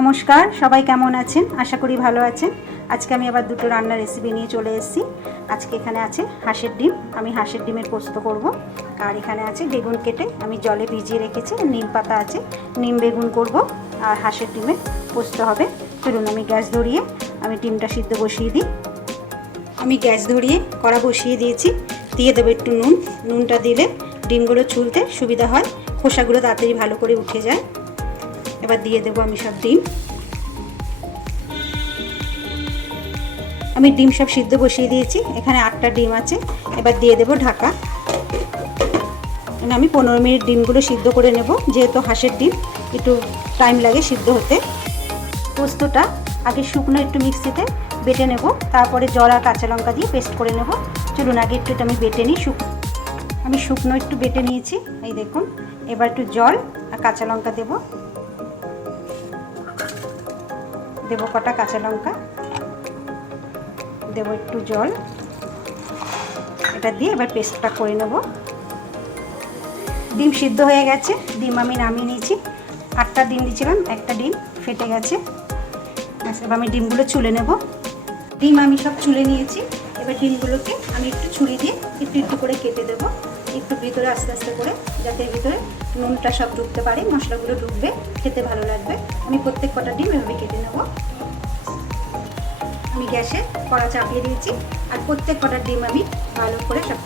নমস্কার, সবাই কেমন আছেন? আশা করি ভালো আছেন। আজকে আমি আবার দুটো রান্নার রেসিপি নিয়ে চলে এসেছি। আজকে এখানে আছে হাঁসের ডিম। আমি হাঁসের ডিমের পোস্ত করব। আর এখানে আছে বেগুন কেটে আমি জলে ভিজিয়ে রেখেছি, নিম পাতা আছে, নিম বেগুন করব। আর হাঁসের ডিমের পোস্ত হবে। চলুন আমি গ্যাস ধরিয়ে আমি ডিমটা সিদ্ধ বসিয়ে দিই। আমি গ্যাস ধরিয়ে কড়া বসিয়ে দিয়েছি। দিয়ে দেবো একটু নুন। নুনটা দিলে ডিমগুলো ছুলতে সুবিধা হয়, খোসাগুলো তাড়াতাড়ি ভালো করে উঠে যায়। এবার দিয়ে দেবো আমি সব ডিম। আমি ডিম সব সিদ্ধ বসিয়ে দিয়েছি। এখানে 8টা ডিম আছে। এবার দিয়ে দেবো ঢাকা। আমি 15 মিনিট ডিমগুলো সিদ্ধ করে নেব, যেহেতু হাঁসের ডিম একটু টাইম লাগে সিদ্ধ হতে। পোস্তটা আগে শুকনো একটু মিক্সিতে বেটে নেব, তারপরে জল আর কাঁচা লঙ্কা দিয়ে পেস্ট করে নেব। চলুন আগে একটু আমি বেটে নিই। আমি শুকনো একটু বেটে নিয়েছি, এই দেখুন। এবার একটু জল আর কাঁচা লঙ্কা দেব কটা কাঁচা লঙ্কা, দেবো একটু জল। এটা দিয়ে এবার পেস্টটা করে নেব। ডিম সিদ্ধ হয়ে গেছে, ডিম আমি নামিয়ে নিয়েছি। 8টা ডিম দিয়েছিলাম, একটা ডিম ফেটে গেছে। এবার আমি ডিমগুলো ছুলে নেব। ডিম আমি সব ছুলে নিয়েছি। এবার ডিমগুলোকে আমি একটু ছুরি দিয়ে একটু একটু করে কেটে দেবো, একটু ভিতরে আস্তে আস্তে করে, যাতে ভিতরে নুনটা সব ঢুকতে পারে, মশলাগুলো ঢুকবে, খেতে ভালো লাগবে। আমি প্রত্যেক কটা ডিম এভাবে কেটে নেব। আমি গ্যাসে কড়া চাপিয়ে দিয়েছি। আর প্রত্যেক কটা ডিম আমি ভালো করে সব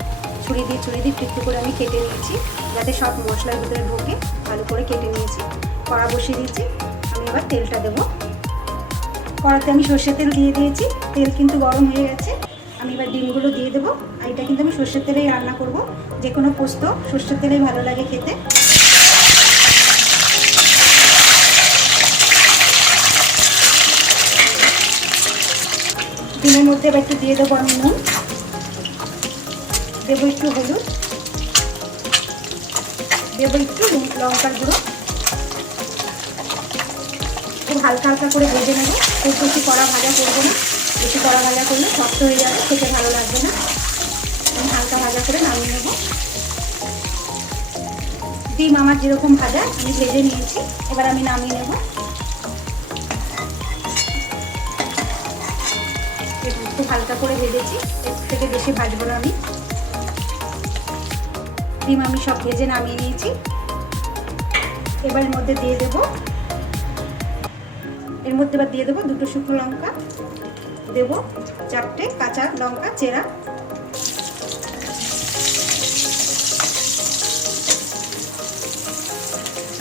ছুরি দিয়ে একটু করে আমি কেটে নিয়েছি, যাতে সব মশলার ভিতরে ঢোকে। ভালো করে কেটে নিয়েছি। কড়া বসিয়ে দিয়েছি। আমি এবার তেলটা দেবো। কড়াতে আমি সর্ষের তেল দিয়ে দিয়েছি। তেল কিন্তু গরম হয়ে গেছে। আমি এবার ডিমগুলো দিয়ে দেবো। আর এটা কিন্তু আমি সর্ষের তেলেই রান্না করব। যে কোনো পোস্ত সর্ষের তেলেই ভালো লাগে খেতে। ডিমের মধ্যে এবার একটু দিয়ে দেবো আমি নুন, দেবো একটু হলুদ, দেবো একটু লঙ্কার গুঁড়ো। খুব হালকা হালকা করে ভেজে নেবো। খুব বেশি কড়া ভাজা করবো না, বেশি কড়া ভাজা করলে শক্ত হয়ে যাবে, খেতে ভালো লাগবে না। আমি হালকা ভাজা করে নামিয়ে নেবো। ডিম আমার যেরকম ভাজা আমি ভেজে নিয়েছি, এবার আমি নামিয়ে নেব। খুব হালকা করে ভেজেছি, এর থেকে বেশি ভাজবো না আমি। ডিম আমি সব ভেজে নামিয়ে নিয়েছি। এবার এর মধ্যে দিয়ে দেবো দুটো শুকনো লঙ্কা, দেবো 4টে কাঁচা লঙ্কা চেরা,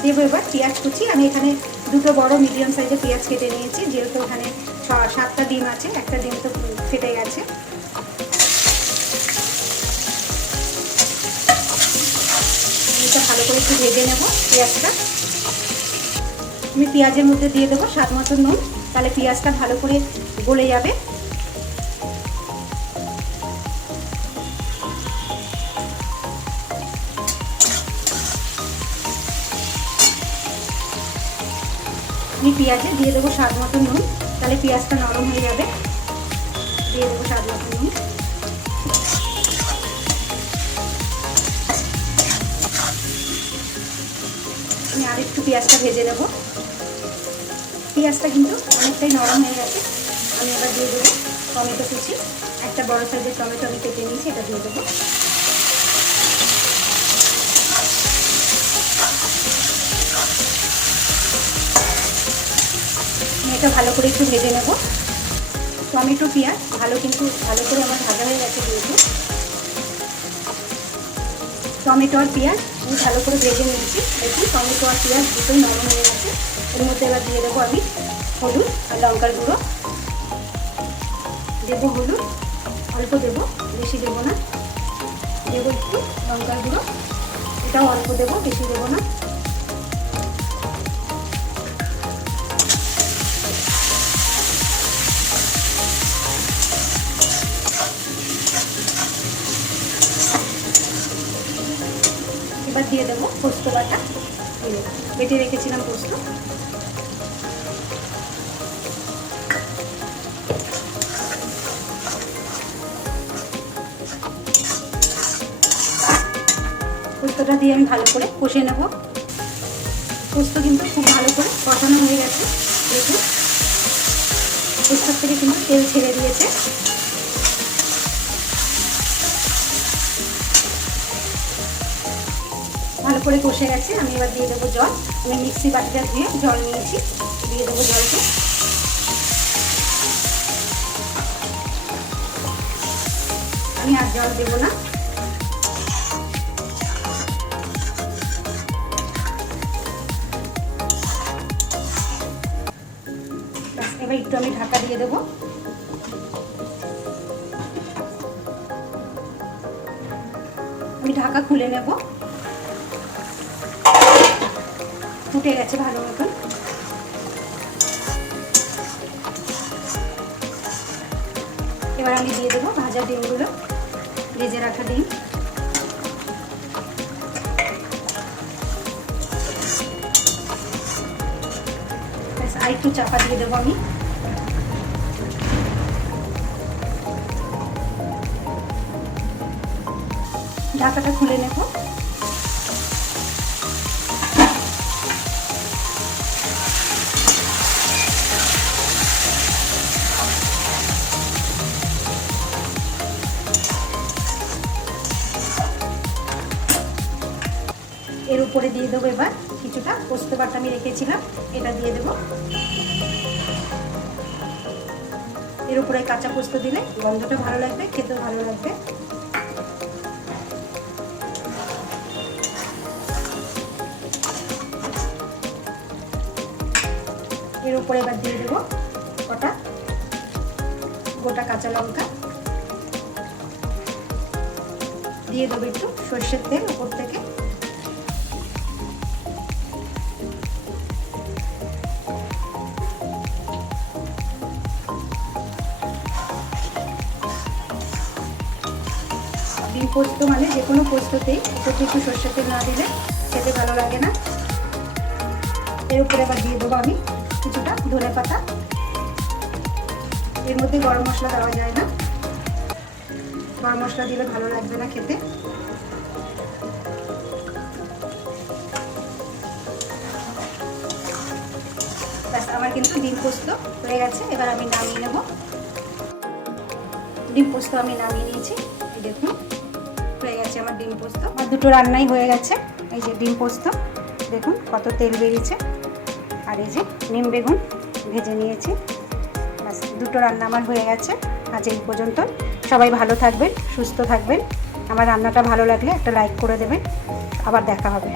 দেবো এবার পেঁয়াজ কুচি। আমি এখানে দুটো বড় মিডিয়াম সাইজের পেঁয়াজ কেটে নিয়েছি, যেহেতু ওখানে 7টা ডিম আছে, একটা ডিম তো ফেটে গেছে। এটা ভালো করে একটু ভেজে নেব পেঁয়াজটা। আমি পেঁয়াজের মধ্যে দিয়ে দেবো স্বাদ মতো নুন, তাহলে পেঁয়াজটা ভালো করে গলে যাবে। আমি পেঁয়াজে দিয়ে দেবো স্বাদ মতো নুন, তাহলে পেঁয়াজটা নরম হয়ে যাবে। দিয়ে দেবো স্বাদ মতো নুন। আমি আর একটু পেঁয়াজটা ভেজে নেব। পেঁয়াজটা কিন্তু অনেকটাই নরম হয়ে গেছে। আমি এবার দিয়ে দেবো টমেটো কুচি। একটা বড় সাইজের টমেটো আমি কেটে নিয়েছি, এটা দিয়ে দেবো। এটা ভালো করে একটু ভেজে নেব। টমেটো পেঁয়াজ ভালো করে আমার ভাজা হয়ে গেছে। যেহেতু টমেটো আর পেঁয়াজ আমি ভালো করে ভেজে নিয়েছি, দেখুন টমেটো আর পেঁয়াজ দুটোই নরম হয়ে গেছে। এর মধ্যে এবার দিয়ে দেবো আমি হলুদ আর লঙ্কার গুঁড়ো। দেবো হলুদ, অল্প দেবো, বেশি দেবো না। দেবো একটু লঙ্কার গুঁড়ো, এটাও অল্প দেবো, বেশি দেবো না। এবার দিয়ে দেবো পোস্ত বাটা, বেটে রেখেছিলাম পোস্ত। পোস্তটা দিয়ে আমি ভালো করে কষে নেব। পোস্ত কিন্তু খুব ভালো করে কষানো হয়ে গেছে। দেখুন পোস্তর থেকে কিন্তু তেল ছেড়ে দিয়েছে। ভালো করে কষে গেছে। আমি এবার দিয়ে দেবো জল। আমি মিক্সি বাটিটা ধুয়ে জল নিয়েছি, দিয়ে দেবো জলকে। আমি আর জল দেবো না। এবার একটু আমি ঢাকা দিয়ে দেবো। আমি ঢাকা খুলে নেব। ফুটে গেছে ভালো মতন। এবার আমি দিয়ে দেবো ভাজা ডিমগুলো, ভেজে রাখা ডিম। আর একটু চাপা দিয়ে দেবো আমি। ঢাকাটা খুলে নেব। এর উপরে দিয়ে দেবো এবার কিছুটা পোস্ত বাটা আমি রেখেছিলাম, এটা দিয়ে দেবো। এর উপরে কাঁচা পোস্ত দিলে গন্ধটা ভালো লাগবে, খেতেও ভালো লাগবে। এর উপরে এবার দিয়ে দেবো কটা গোটা কাঁচা লঙ্কা, দিয়ে দেবো একটু সর্ষের তেল উপর থেকে। ডিম পোস্ত মানে যে কোনো পোস্ততেই উপর থেকে সর্ষের তেল না দিলে খেতে ভালো লাগে না। এর উপরে এবার দিয়ে দেবো আমি কিছুটা ধনে পাতা। এর মধ্যে গরম মশলা দেওয়া যায় না, গরম মশলা দিলে ভালো লাগবে না খেতে। ব্যাস আমার কিন্তু ডিম পোস্ত হয়ে গেছে। এবার আমি নামিয়ে নেব। ডিম পোস্ত আমি নামিয়ে নিয়েছি। এই দেখুন হয়ে গেছে আমার ডিম পোস্ত। আমার দুটো রান্নাই হয়ে গেছে। এই যে ডিম পোস্ত দেখুন কত তেল বেরিয়েছে, আর এই যে নিম বেগুন ভেজে নিয়েছি। ব্যাস দুটো রান্না আমার হয়ে গেছে। আজ এই পর্যন্ত। সবাই ভালো থাকবেন, সুস্থ থাকবেন। আমার রান্নাটা ভালো লাগলে একটা লাইক করে দেবেন। আবার দেখা হবে।